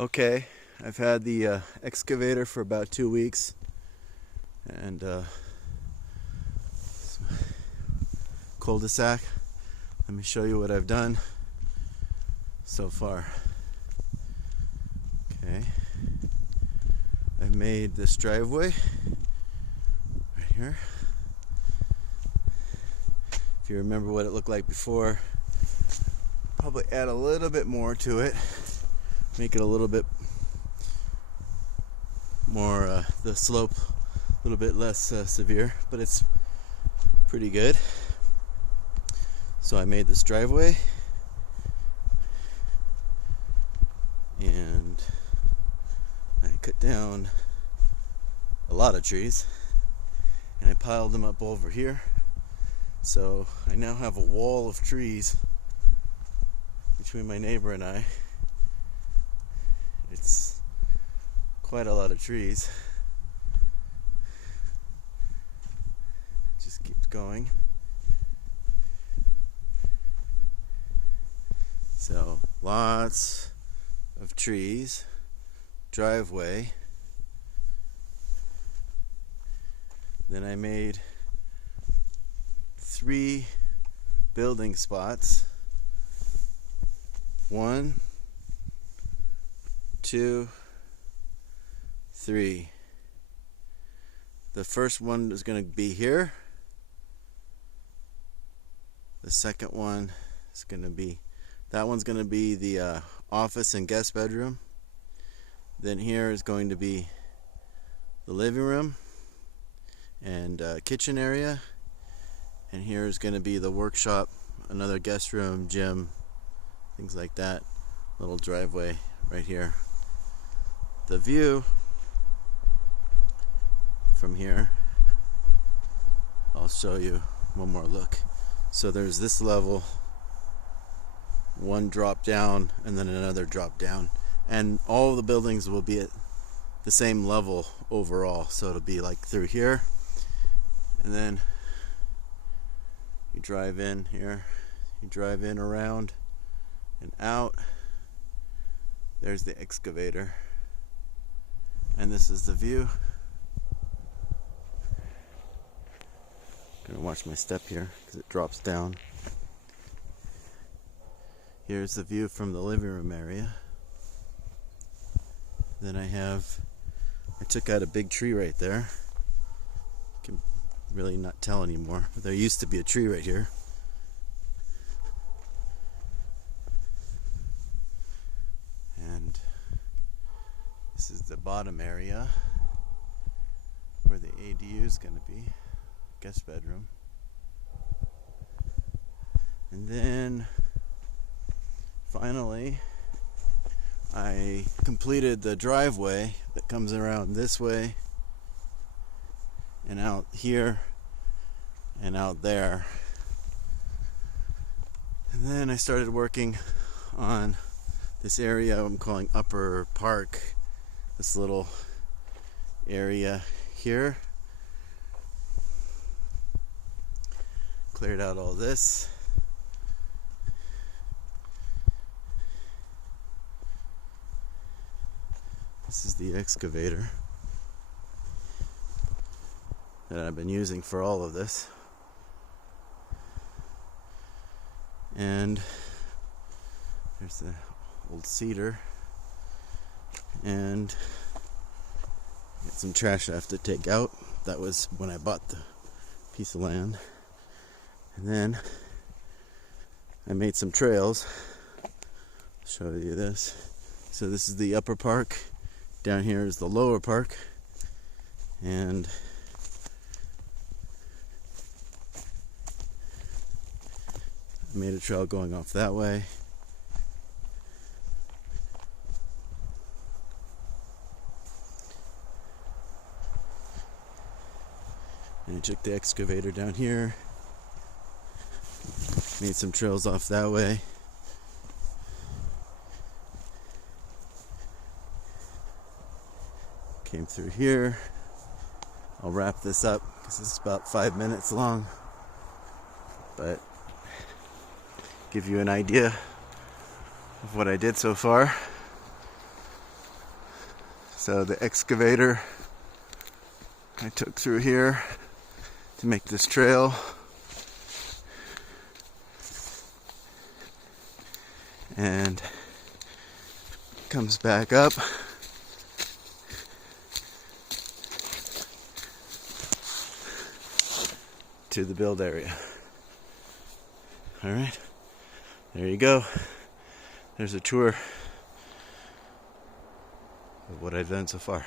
Okay, I've had the excavator for about 2 weeks, and cul-de-sac. Let me show you what I've done so far. Okay, I've made this driveway right here. If you remember what it looked like before, probably add a little bit more to it, make it a little bit more, the slope a little bit less severe, but it's pretty good. So I made this driveway, and I cut down a lot of trees, and I piled them up over here. So I now have a wall of trees between my neighbor and I. It's quite a lot of trees. It just keeps going. So lots of trees, driveway. Then I made 3 building spots. 1, 2, 3. The first one is going to be here. The second one is going to be, that one's going to be the office and guest bedroom. Then here is going to be the living room and kitchen area. And here is going to be the workshop, another guest room, gym, things like that. Little driveway right here. The view from here, I'll show you one more look. So there's this level, one drop down, and then another drop down. And all the buildings will be at the same level overall. So it'll be like through here, and then you drive in here, you drive in around and out. There's the excavator, and this is the view. Gonna watch my step here because it drops down. Here's the view from the living room area. Then I took out a big tree right there. Can really not tell anymore, but there used to be a tree right here. And this is the bottom area where the ADU is going to be, guest bedroom. And then finally I completed the driveway that comes around this way and out here and out there. And then I started working on this area I'm calling Upper Park, this little area here. Cleared out all this. This is the excavator that I've been using for all of this. And there's the old cedar, and got some trash I have to take out. That was when I bought the piece of land. And then I made some trails. I'll show you this. So this is the upper park. Down here is the lower park. And I made a trail going off that way. And I took the excavator down here. Made some trails off that way. Came through here. I'll wrap this up because this is about 5 minutes long, but give you an idea of what I did so far. So the excavator I took through here to make this trail. And comes back up to the build area. Alright, there you go. There's a tour of what I've done so far.